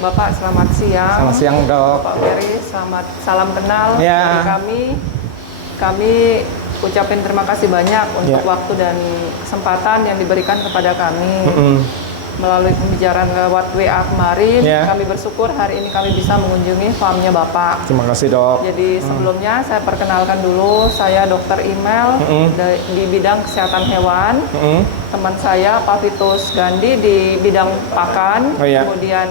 Bapak selamat siang. Selamat siang, Dok. Pak Ferry, selamat salam kenal Ya. dari kami. Kami ucapin terima kasih banyak untuk Ya. waktu dan kesempatan yang diberikan kepada kami. Melalui pembicaraan lewat WA kemarin, Ya. kami bersyukur hari ini kami bisa mengunjungi farmnya Bapak. Terima kasih, Dok. Jadi sebelumnya saya perkenalkan dulu, saya dokter Imel di bidang kesehatan hewan. Teman saya Pak Vitus Gandhi di bidang pakan. Oh, iya. Kemudian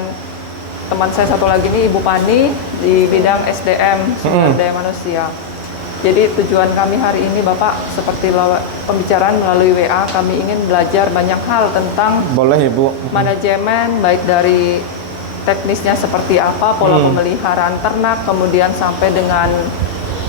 teman saya satu lagi ini Ibu Pani di bidang SDM, sumber daya manusia. Jadi tujuan kami hari ini Bapak seperti pembicaraan melalui WA, kami ingin belajar banyak hal tentang Boleh, Ibu. manajemen, baik dari teknisnya seperti apa, pola pemeliharaan ternak, kemudian sampai dengan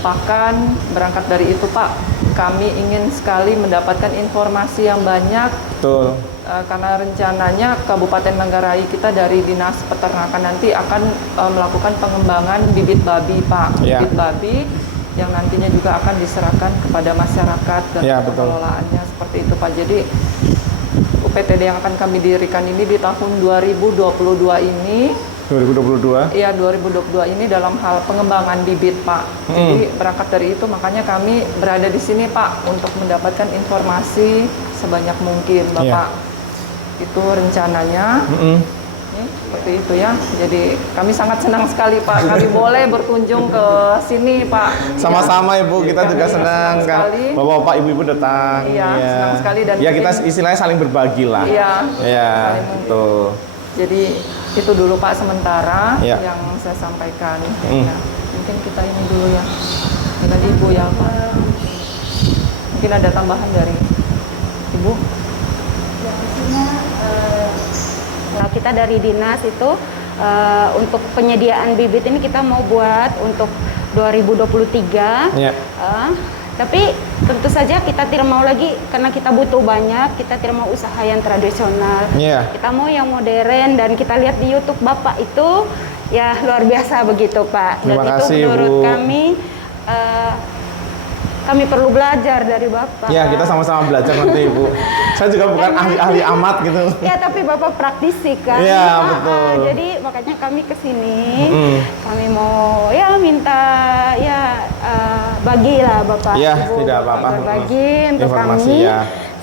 pakan. Berangkat dari itu Pak, kami ingin sekali mendapatkan informasi yang banyak. Betul. Karena rencananya Kabupaten Manggarai kita dari Dinas Peternakan nanti akan melakukan pengembangan bibit babi Pak. Ya. Bibit babi yang nantinya juga akan diserahkan kepada masyarakat dan Ya, betul. pengelolaannya seperti itu Pak. Jadi UPTD yang akan kami dirikan ini di tahun 2022 ini 2022. ya 2022 ini dalam hal pengembangan bibit Pak. Jadi berangkat dari itu makanya kami berada di sini Pak untuk mendapatkan informasi sebanyak mungkin Bapak. Itu rencananya. Seperti itu ya. Jadi kami sangat senang sekali Pak. Kami boleh berkunjung ke sini Pak. Sama-sama, Ibu. Kita juga senang kan. sekali. Bapak-bapak, ibu-ibu datang. Iya, senang sekali dan ya kita mungkin- istilahnya saling berbagi lah. Iya. Iya, Saling betul. Jadi itu dulu Pak sementara Ya. yang saya sampaikan. Ya, mungkin kita ini dulu ya dengan Ibu ya Pak. Mungkin ada tambahan dari Ibu. Ya, pastinya kita dari dinas itu untuk penyediaan bibit ini kita mau buat untuk 2023. Ya. Tapi tentu saja kita tidak mau lagi karena kita butuh banyak, kita tidak mau usaha yang tradisional. Iya. Kita mau yang modern dan kita lihat di YouTube Bapak itu ya luar biasa begitu Pak. Dan Terima itu kasih, menurut Bu. kami perlu belajar dari Bapak. Ya, kita sama-sama belajar nanti, Ibu. Saya juga bukan ahli-ahli amat gitu. Ya, tapi Bapak praktisi kan. Iya, betul. Jadi makanya kami ke sini, kami mau ya minta ya bagilah Bapak. Iya, Ibu, tidak apa-apa. Berbagi untuk Informasi, kami. ya.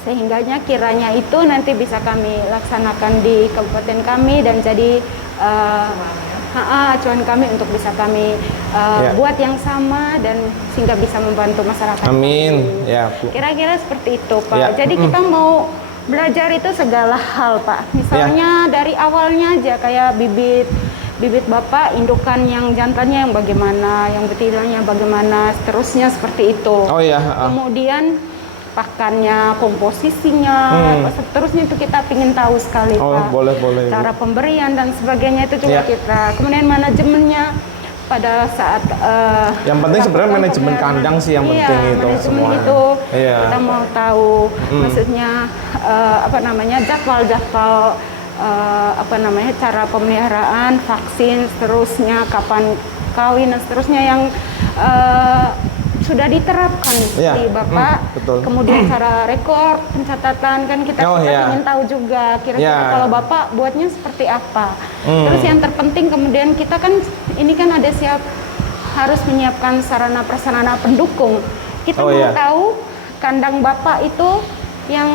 Sehingganya kiranya itu nanti bisa kami laksanakan di kabupaten kami dan jadi acuan kami untuk bisa kami Ya. buat yang sama dan sehingga bisa membantu masyarakat. Amin. kami. Ya, Bu. Kira-kira seperti itu Pak. Ya. Jadi kita mau belajar itu segala hal Pak. Misalnya dari awalnya aja kayak bibit Bapak, indukan yang jantannya yang bagaimana, yang betinanya bagaimana, seterusnya seperti itu. Oh iya. Kemudian pakannya, komposisinya, seterusnya itu kita ingin tahu sekali Oh, Pak. boleh, Cara pemberian dan sebagainya itu juga Ya. kita. Kemudian manajemennya pada saat Yang penting sebenarnya melakukan manajemen pemeliharaan. kandang sih yang Iya, penting itu manajemen semua. itu Iya. kita mau tahu maksudnya jadwal cara pemeliharaan, vaksin, seterusnya kapan kawin dan seterusnya yang sudah diterapkan Iya, di Bapak. betul. Kemudian cara rekor pencatatan kan kita iya. ingin tahu juga kira-kira Iya. kalau Bapak buatnya seperti apa. Terus yang terpenting kemudian kita kan ini kan ada harus menyiapkan sarana prasarana pendukung. Kita Oh, mau iya. tahu kandang Bapak itu yang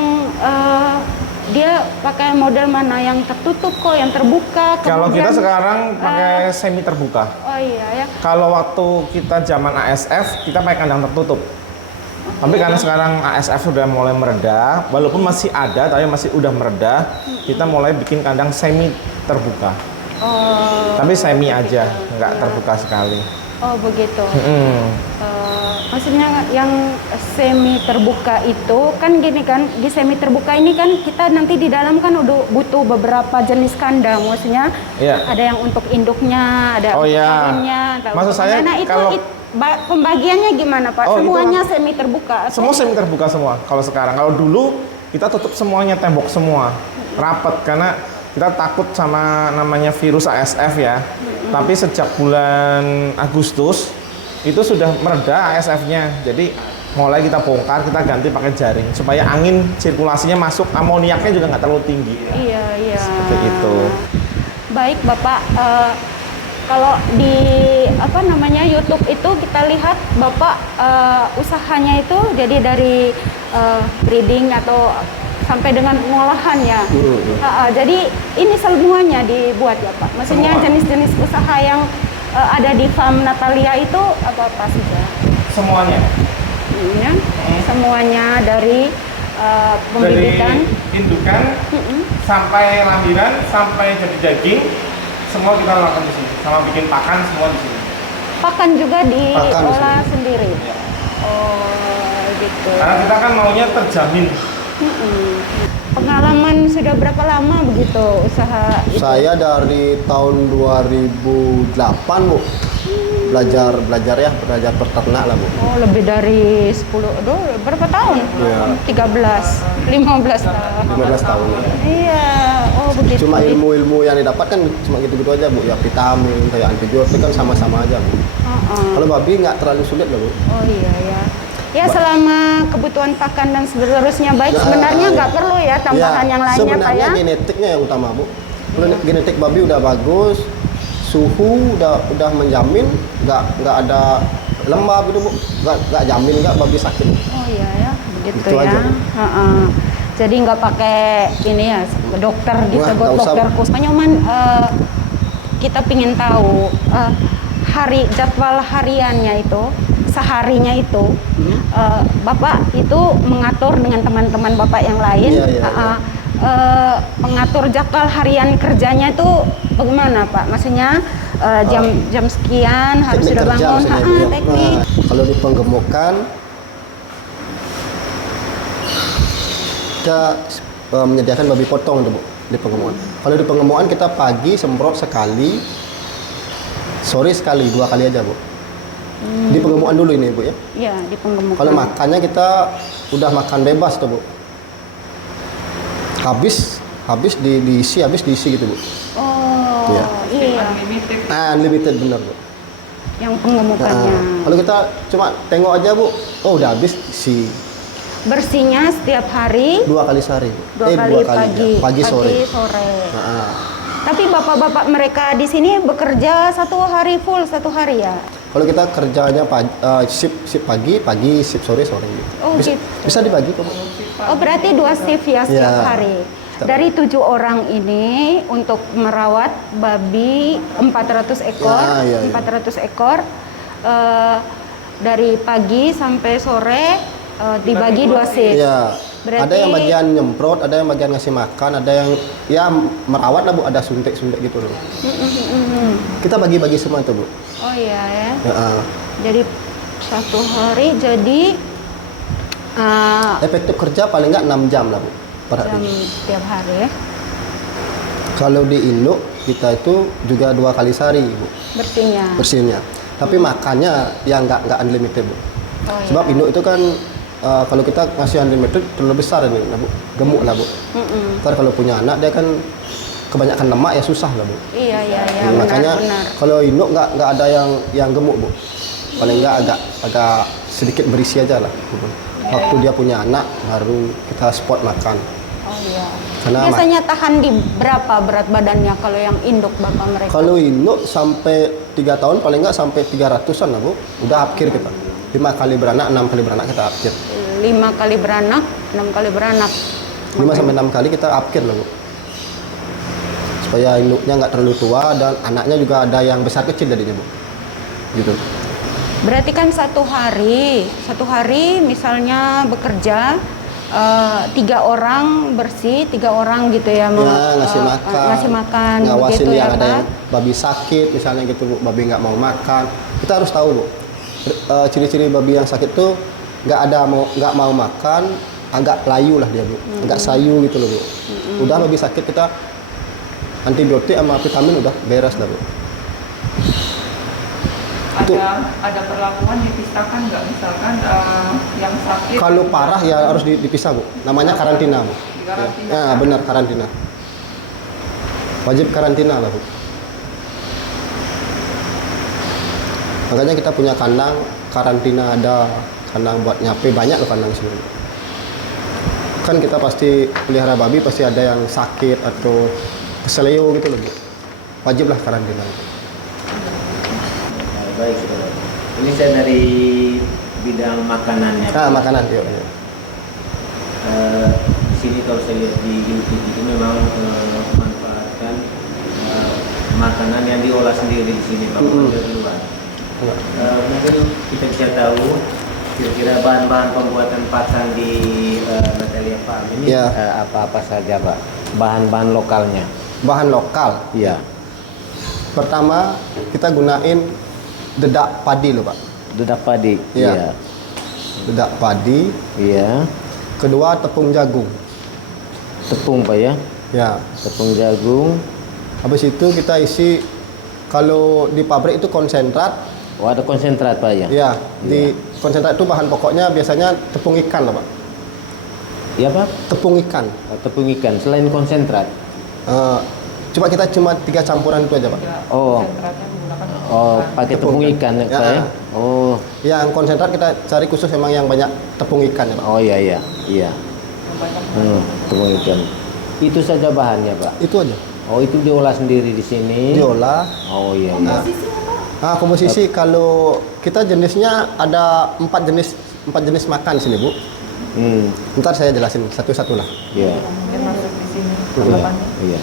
dia pakai model mana, yang tertutup kok, yang terbuka. Kalau kita kemudian- sekarang pakai semi terbuka. Oh iya ya. Kalau waktu kita zaman ASF, kita pakai kandang tertutup. Tapi karena sekarang ASF sudah mulai mereda, walaupun masih ada, tapi masih udah mereda, kita mulai bikin kandang semi terbuka. Oh. Tapi semi aja, nggak terbuka sekali. Oh begitu. Mm. Maksudnya yang semi terbuka itu kan gini kan, di semi terbuka ini kan kita nanti di dalam kan udah butuh beberapa jenis kandang, maksudnya Iya. ada yang untuk induknya, ada Oh, untuk iya. kawinnya. ada Maksud untuk saya mana. Itu kalau- pembagiannya gimana Pak? Oh, itu Semuanya semi terbuka? atau- Semua semi terbuka semua. Kalau sekarang, kalau dulu kita tutup semuanya, tembok semua, rapat karena kita takut sama namanya virus ASF ya. Tapi sejak bulan Agustus itu sudah mereda ASF-nya. Jadi mulai kita bongkar, kita ganti pakai jaring supaya angin sirkulasinya masuk, amoniaknya juga nggak terlalu tinggi. Iya, iya. Seperti itu. Baik Bapak, kalau di YouTube itu kita lihat Bapak usahanya itu jadi dari breeding atau sampai dengan pengolahan ya. Jadi ini semuanya dibuat ya Pak. Maksudnya Semua. jenis-jenis usaha yang ada di farm Natalia itu apa saja? Semuanya. Ya, semuanya dari pembibitan. Dari indukan sampai lahiran sampai jadi daging, semua kita lakukan di sini. Sama bikin pakan semua di sini. Pakan juga Pakan di diolah sini. sendiri. Ya. Oh, gitu. Karena kita kan maunya terjamin. Pengalaman sudah berapa lama begitu usaha itu? Saya dari tahun 2008 Bu. Belajar peternak lah Bu. Oh, lebih dari 10, berapa tahun? Iya. 13, 15 tahun. 15 tahun. Iya, oh begitu. Cuma ilmu-ilmu yang didapat kan cuma gitu-gitu aja Bu. Ya vitamin, kayak antibiotik kan sama-sama aja Bu. Kalau babi nggak terlalu sulit lah Bu. Oh iya ya. Ya selama kebutuhan pakan dan seterusnya baik, sebenarnya nggak perlu ya tambahan yang lainnya Pak sebenarnya ya. genetiknya yang utama Bu. Kalau genetik babi udah bagus, suhu udah menjamin, nggak ada lembab gitu Bu. Nggak jamin nggak babi sakit. Oh iya ya, begitu Itu ya. aja, Bu. Jadi nggak pakai ini ya dokter gitu, Wah, nggak usah, dokter Bu. khusus. Cuman kita pingin tahu jadwal hariannya itu, seharinya itu, Bapak itu mengatur dengan teman-teman Bapak yang lain. Iya, iya. Mengatur jadwal harian kerjanya itu bagaimana Pak? Maksudnya jam sekian harus Teknik sudah kerja bangun, maksudnya, Bu, ya. teknik. Kalau di penggemukan kita menyediakan babi potong tuh Bu di penggemukan. Kalau di penggemukan kita pagi semprot sekali, sore sekali, 2 kali aja Bu. Di penggemukan dulu ini Bu ya. Iya, di penggemukan. Kalau makannya kita udah makan bebas tuh Bu. Habis diisi gitu Bu. Oh, Iya. iya. Unlimited. Unlimited bener Bu. Yang penggemukannya. Kalau kita cuma tengok aja Bu, oh udah habis isi. Bersihnya setiap hari 2 kali sehari Bu. 2 kali ya. Pagi sore. Nah, Tapi bapak-bapak mereka di sini bekerja satu hari full, satu hari ya? kalau kita kerjanya shift pagi, shift sore gitu. Oh, bisa, gitu. bisa dibagi kok Bu. Oh berarti 2 shift ya setiap Ya. hari. Setiap Dari 7 orang ini untuk merawat babi 400 ekor, Ya. 400 ekor dari pagi sampai sore dibagi 2 shift. Iya. Berarti- Ada yang bagian nyemprot, ada yang bagian ngasih makan, ada yang ya merawat lah Bu, ada suntik-suntik gitu loh. Kita bagi-bagi semua tuh Bu. Oh iya ya. Ya, Jadi satu hari jadi efektif kerja paling nggak 6 jam lah Bu per jam hari. setiap hari ya. Kalau di induk kita itu juga 2 kali sehari Bu bersihnya. Tapi makannya ya nggak unlimited Bu. Oh, iya. Sebab induk itu kan kalau kita ngasih unlimited terlalu besar ini lah Bu, gemuk lah Bu. Ntar kalau punya anak dia kan kebanyakan lemak ya susah lah Bu. Iya Makanya benar. kalau induk nggak ada yang gemuk Bu. Paling nggak agak sedikit berisi aja lah. Waktu dia punya anak baru kita spot makan. Oh iya. Karena Biasanya tahan di berapa berat badannya kalau yang induk bapak mereka? kalau induk sampai 3 tahun paling nggak sampai 300-an lah Bu. Udah upkir kita. 5 kali beranak, 6 kali beranak kita upkir. 5 kali beranak, 6 kali beranak. 5 sampai 6 kali kita upkir lah Bu. Supaya induknya nggak terlalu tua dan anaknya juga ada yang besar kecil jadinya Bu. Gitu. Berarti kan satu hari misalnya bekerja 3 orang bersih, 3 orang gitu ya, Ya, ngasih makan, ngawasin begitu yang ya ada Pak? yang babi sakit misalnya gitu Bu, babi nggak mau makan. Kita harus tahu Bu. Ciri-ciri babi yang sakit tuh nggak mau makan, agak layu lah dia Bu, agak sayu gitu loh Bu. Udah babi sakit kita antibiotik sama vitamin udah beres dah Bu. Itu. Ada perlakuan dipisahkan nggak misalkan yang sakit? Kalau parah ya harus dipisah Bu. Namanya karantina Bu. Dikarantina. Ya, benar karantina. Wajib karantina lah Bu. Makanya kita punya kandang karantina, ada kandang buat nyape, banyak loh kandang sini. Kan kita pasti pelihara babi pasti ada yang sakit atau keseleo gitu loh Bu. wajiblah karantina. Baik, saudara. Ini saya dari bidang makanannya. Makanan, iya. Di sini kalau saya lihat di YouTube itu memang memanfaatkan makanan yang diolah sendiri di sini, Pak, bukan dari luar. Mungkin kita bisa tahu kira-kira bahan-bahan pembuatan pakan di Natalia Farm ini Ya. apa-apa saja, Pak? Bahan-bahan lokalnya. Bahan lokal. Iya. Pertama kita gunain dedak padi loh Pak. Dedak padi. Iya. Dedak padi. Iya. Kedua tepung jagung. Tepung, Pak, ya. Ya. Tepung jagung. Habis itu kita isi, kalau di pabrik itu konsentrat. Oh, ada konsentrat, Pak, ya? Ya. Di konsentrat itu bahan pokoknya biasanya tepung ikan loh Pak. Iya, Pak. Tepung ikan. Oh, tepung ikan selain konsentrat. Cuma kita cuma 3 campuran itu aja Pak. Oh. Konsentratnya menggunakan Oh, pakai tepung ikan, Ya. Pak, ya? Oh. Yang konsentrat kita cari khusus memang yang banyak tepung ikan ya Pak. Oh, iya, iya. Iya. yang banyak. Tepung ikan. Itu saja bahannya, Pak. Itu aja. Oh, itu diolah sendiri di sini. Diolah. Oh, iya, iya. Komposisi kalau kita jenisnya ada 4 jenis makan sini Bu. Ntar saya jelasin satu-satu lah. Iya. Mungkin masuk di sini. Iya. Halamannya. Iya.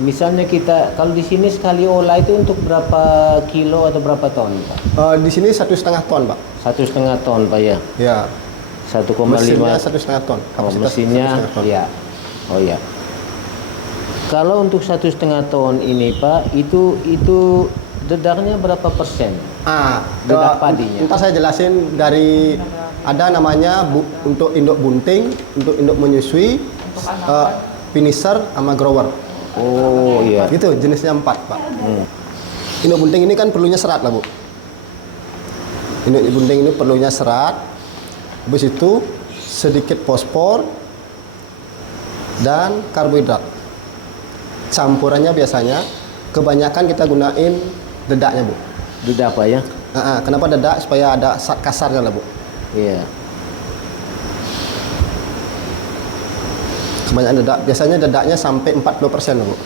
Misalnya kita kalau di sini sekali olah itu untuk berapa kilo atau berapa ton, Pak? Di sini 1,5 ton Pak. 1,5 ton, Pak, ya. Ya. 1,5. Mesinnya 1,5 ton. Oh, Kapasitas mesinnya 1,5 ton. ya. Oh, ya. Kalau untuk 1,5 ton ini, Pak, itu dedaknya berapa persen? Dedak padinya. Ntar saya jelasin dari ada namanya untuk induk bunting, untuk induk menyusui, finisher sama grower. Oh, iya. Gitu jenisnya 4 Pak. Induk bunting ini kan perlunya serat lah Bu. Induk bunting ini perlunya serat. Habis itu sedikit fosfor dan karbohidrat. Campurannya biasanya kebanyakan kita gunain dedaknya Bu. Dedak, Pak, ya. Kenapa dedak? Supaya ada zat kasarnya lah Bu. Iya. Kebanyakan dedak. Biasanya dedaknya sampai 40% lah Bu.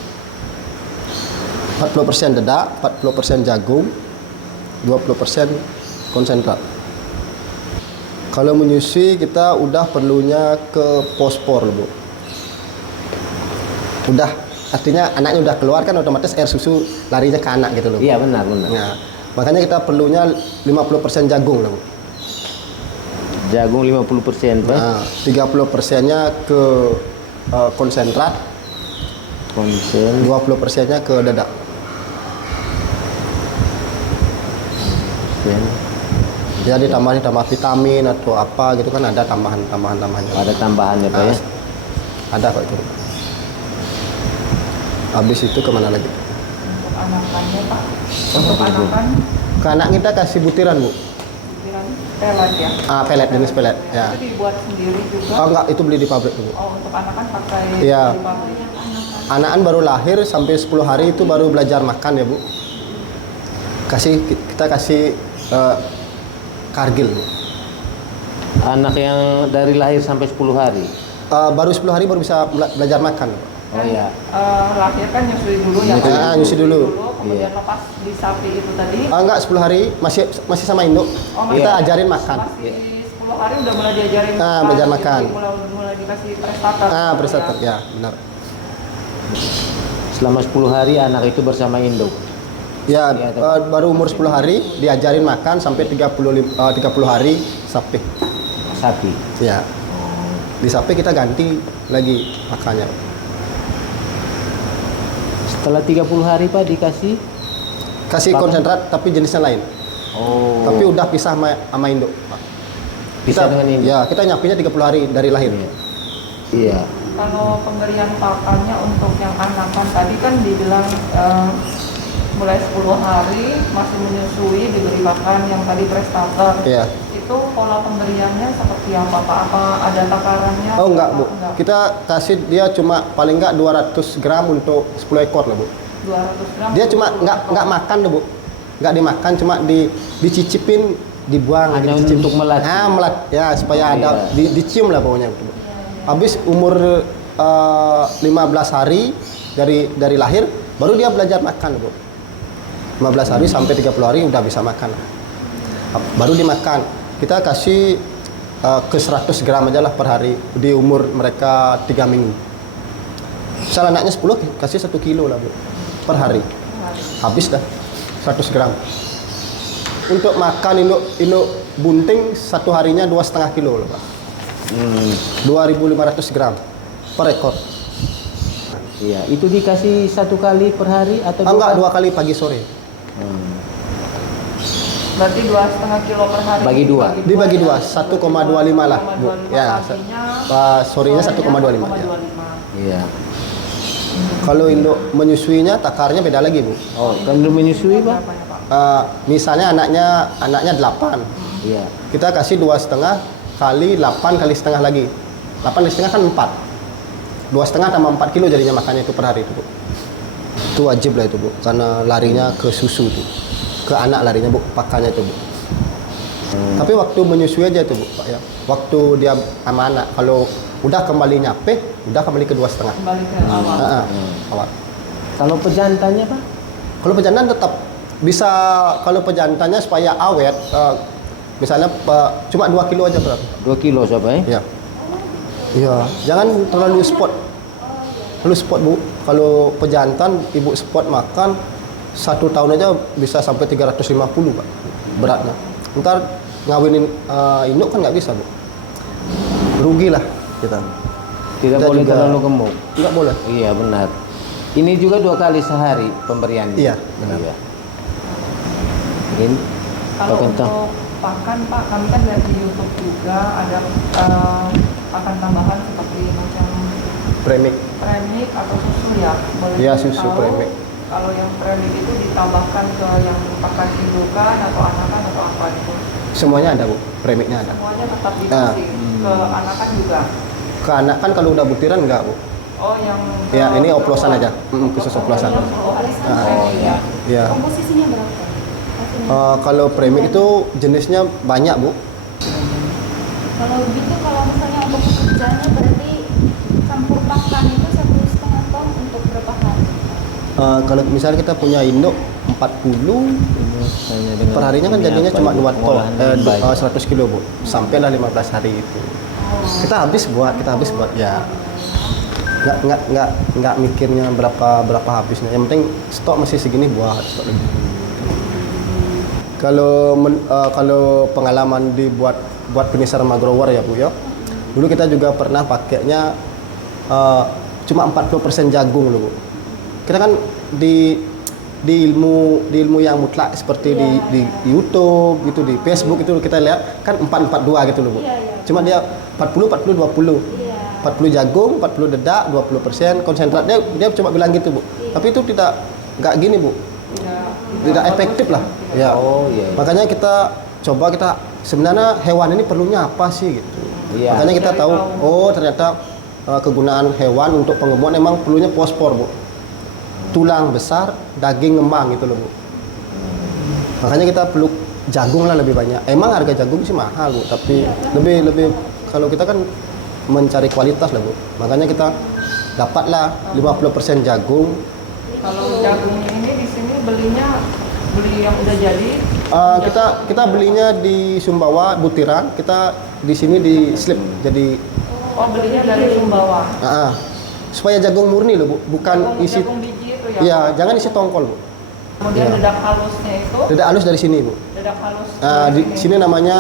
40% dedak, 40% jagung, 20% konsentrat. Kalau menyusui kita udah perlunya ke fosfor Bu. Udah, artinya anaknya udah keluar kan otomatis air susu larinya ke anak gitu loh. Iya, benar, benar. Nah, makanya kita perlunya 50% jagung lah Bu. Jagung 50%, Pak. 30%-nya ke konsentrat, Konsen. 20%-nya ke dedak. Ya ditambah vitamin atau apa gitu kan ada tambahannya. Ada tambahannya, Pak, ya. Ada kok itu. Habis itu kemana lagi? Untuk anakannya, Pak. Untuk anakan, Ke anak kita kasih butiran Bu. pikiran pelet ya. Pelet, jenis pelet. Ya. Itu dibuat sendiri juga. Oh enggak, itu beli di pabrik Bu. Oh, untuk anakan pakai Iya. di pabrik. Anakan baru lahir sampai 10 hari itu baru belajar makan ya Bu. Kita kasih kargil Bu. Anak yang dari lahir sampai 10 hari. Baru 10 hari baru bisa belajar makan. Oh, iya. Lahir kan nyusui dulu ya. Nyusui dulu. Kemudian lepas di sapi itu tadi. Enggak, 10 hari masih sama induk. Kita ajarin makan. Masih 10 hari udah mulai diajarin belajar makan. Mulai dikasih prestator. Prestator ya, benar. Selama 10 hari anak itu bersama induk. Ya, baru umur 10 hari diajarin makan sampai 30 hari sapi. Sapi. Ya. Di sapi kita ganti lagi makannya. Setelah 30 hari, Pak, dikasih Kasih konsentrat tapi jenisnya lain. Oh. Tapi udah pisah sama induk. Pisah dengan induk. Ya, kita nyapinya 30 hari dari lahir. Iya. Kalau pemberian pakannya untuk yang anakan tadi kan dibilang mulai 10 hari masih menyusui diberi pakan yang tadi prestator. Iya. Itu pola pemberiannya seperti apa Pak? Apa ada takarannya? Oh enggak Bu, Enggak. kita kasih dia cuma paling enggak 200 gram untuk 10 ekor lah Bu. 200 gram. Dia cuma enggak makan deh Bu, enggak dimakan, cuma dicicipin, dibuang. Hanya dicicip. untuk melatih. Melat ya supaya ada dicium lah pokoknya Bu. Habis umur 15 hari dari lahir baru dia belajar makan Bu. 15 hari sampai 30 hari udah bisa makan. Baru dimakan. Kita kasih ke 100 gram aja lah per hari di umur mereka 3 minggu. Misal anaknya 10 kasih 1 kilo lah Bu per hari. Habis dah 100 gram. Untuk makan induk bunting satu harinya 2,5 kilo loh Pak. 2.500 gram per ekor. Iya, itu dikasih 1 kali per hari atau Enggak, 2 kali pagi sore. Berarti 2,5 kilo per hari. Bagi dua. Dibagi 2, 1,25 lah Bu. Ya, sorenya 1,25 ya. Iya. Kalau induk menyusuinya takarnya beda lagi Bu. Oh, kalau menyusui Pak? Misalnya anaknya 8. Iya. Kita kasih 2,5 kali 8 kali setengah lagi. 8 kali setengah kan 4. 2,5 tambah 4 kilo jadinya makannya itu per hari itu Bu. Itu wajib lah itu Bu, karena larinya ke susu tuh. Ke anak larinya Bu, pakannya itu Bu. Tapi waktu menyusui aja itu Bu, Pak ya. Waktu dia sama anak, kalau udah kembali nyape, udah kembali ke 2,5. Kembali ke awal. Awal. Kalau pejantannya Pak? Kalau pejantan tetap bisa, kalau pejantannya supaya awet, misalnya cuma 2 kilo aja berarti. 2 kilo siapa ya? Iya. Iya, jangan terlalu spot. Terlalu spot Bu. Kalau pejantan ibu spot makan 1 tahun aja bisa sampai 350 Pak beratnya. Ntar ngawinin induk kan nggak bisa Bu. Rugi lah kita. Tidak Kita boleh juga- terlalu gemuk. Nggak boleh. Iya benar. Ini juga 2 kali sehari pemberiannya. Iya, benar. Iya. Ini Kalau Pak Kentang. untuk pakan Pak, kami kan lihat di YouTube juga ada pakan tambahan seperti macam Premik. premik atau susu ya. Boleh Iya, susu tahu premik. Kalau yang premik itu ditambahkan ke yang pakan indukan atau anakan atau apa itu? Semuanya ada Bu. Premiknya ada. Semuanya tetap dikasih ke anakan juga. Ke anak kan kalau udah butiran enggak Bu. Oh yang Ya, ini oplosan aja. Khusus oplosan. Oh, iya. Ya. Komposisinya berapa? Kalau premik itu jenisnya banyak Bu. Kalau gitu, kalau misalnya untuk pekerjaannya berarti campur pakan itu 1,5 ton untuk berapa hari? Kalau misalnya kita punya induk 40 per harinya kan jadinya cuma 2 ton, 100 kilo Bu, sampailah 15 hari itu. Kita habis buat ya. Nggak mikirnya berapa habisnya. Yang penting stok masih segini buat stok lagi. Kalau pengalaman buat penisar magrower ya Bu ya. Dulu kita juga pernah pakainya cuma 40% jagung loh Bu. Kita kan di ilmu yang mutlak seperti di YouTube gitu, di Facebook itu kita lihat kan 442 gitu loh Bu. Cuma dia 40 20. 40 jagung, 40 dedak, 20% konsentrat dia cuma bilang gitu Bu. Tapi itu nggak gini Bu. Tidak efektif lah. Ya. Oh iya. Makanya kita sebenarnya hewan ini perlunya apa sih gitu. Iya. Makanya kita tahu, oh ternyata kegunaan hewan untuk penggemuk memang perlunya fosfor Bu. Tulang besar, daging ngembang gitu loh Bu. Makanya kita perlu jagung lah lebih banyak. Emang harga jagung sih mahal Bu, tapi lebih kalau kita kan mencari kualitas lah Bu. Makanya kita dapatlah 50% jagung. Kalau jagungnya ini di sini beli yang udah jadi. Kita belinya di Sumbawa butiran, kita di sini di slip. Jadi Oh belinya dari Sumbawa. supaya jagung murni loh Bu, bukan isi. Jagung biji itu ya. Iya, jangan isi tongkol Bu. Kemudian Iya. dedak halusnya itu. Dedak halus dari sini Bu. Dedak halus. Di sini namanya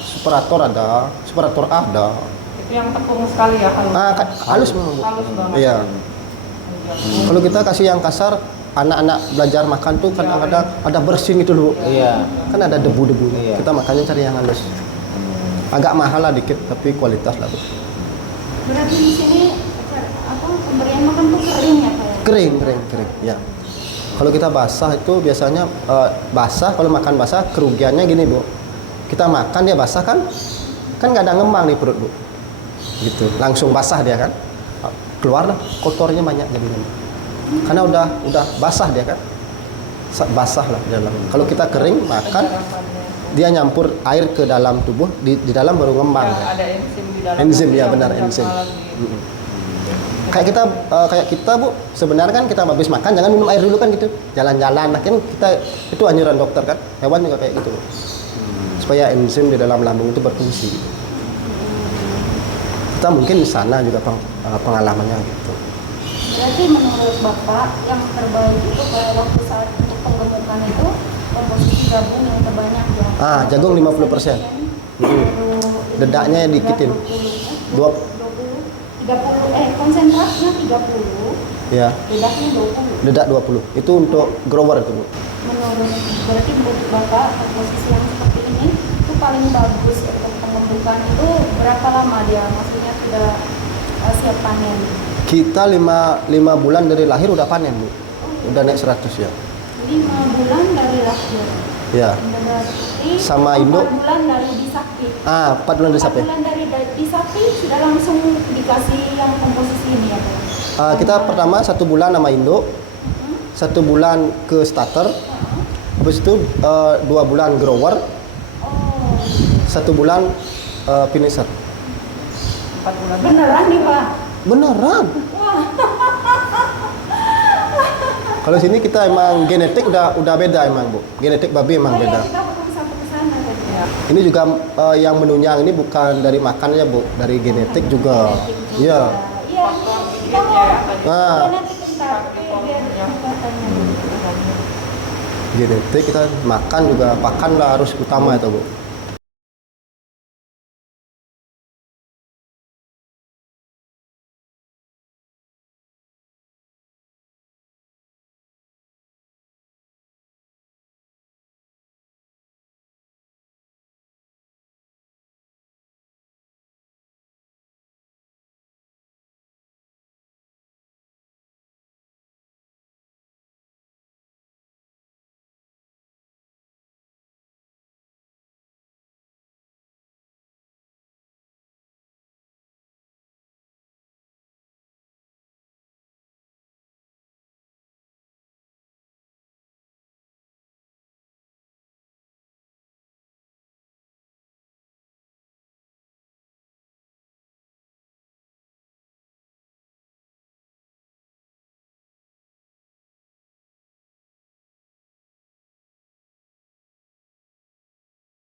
superator ada, superator ada. Itu yang tepung sekali ya halus. Halus memang Bu. Halus banget. Iya. Kalau kita kasih yang kasar, anak-anak belajar makan tuh kadang-kadang ada bersin gitu loh. Iya. Kan ada debu-debunya. Iya. Kita makannya cari yang halus. Agak mahal lah dikit, tapi kualitas lah Bu. Berarti di sini pemberian makan tuh kering ya Pak? Kering. Ya. Kalau kita basah itu biasanya kalau makan basah kerugiannya gini Bu. Kita makan dia basah kan nggak ada ngembang di perut Bu. Gitu. Langsung basah dia kan. Keluarlah kotornya banyak jadinya. Karena udah basah dia kan. Basah lah di dalam. Kalau kita kering makan dia nyampur air ke dalam tubuh, di dalam baru ngembang. Ada enzim di dalam. Enzim, ya, yang benar, menjaga enzim. lagi. Kayak kita Bu, sebenarnya kan kita habis makan jangan minum air dulu kan gitu. Jalan-jalan lah kan kita itu anjuran dokter kan. Hewan juga kayak gitu. Supaya enzim di dalam lambung itu berfungsi. Kita mungkin di sana juga pengalamannya gitu. Berarti menurut Bapak yang terbaik itu pada waktu saat untuk penggemukan itu komposisi gabung yang terbanyak ya. Jagung 50%. Dedaknya dikitin. 30 konsentratnya 30. Ya, Dedaknya 20. dedak 20. Itu untuk grower itu, Bu. Berarti menurut Bapak komposisi yang seperti ini itu paling bagus untuk pembentukan itu berapa lama dia maksudnya sudah siap panen? Kita 5 bulan dari lahir udah panen, Bu. Udah naik 100 ya. 5 bulan dari lahir. Ya. Berarti Sama 4 induk. bulan dari disapi. 4 bulan dari 4 sapi. bulan dari disapi sudah langsung dikasih yang komposisi ini ya, Bu? Kita pertama 1 bulan sama induk. 1 bulan ke starter. Habis itu 2 bulan grower. Oh, 1 bulan finisher. 4 bulan. beneran nih Pak? Beneran. Kalau sini kita emang genetik udah beda emang, Bu. Genetik babi emang beda. Kita belum sampai ke sana tadi. Ya. Ini juga yang menunjang ini bukan dari makan ya, Bu, dari genetik juga. Iya. Iya, kita mau Nah, genetik bentar, biar katanya. genetik kita makan juga pakan lah harus utama itu, Bu.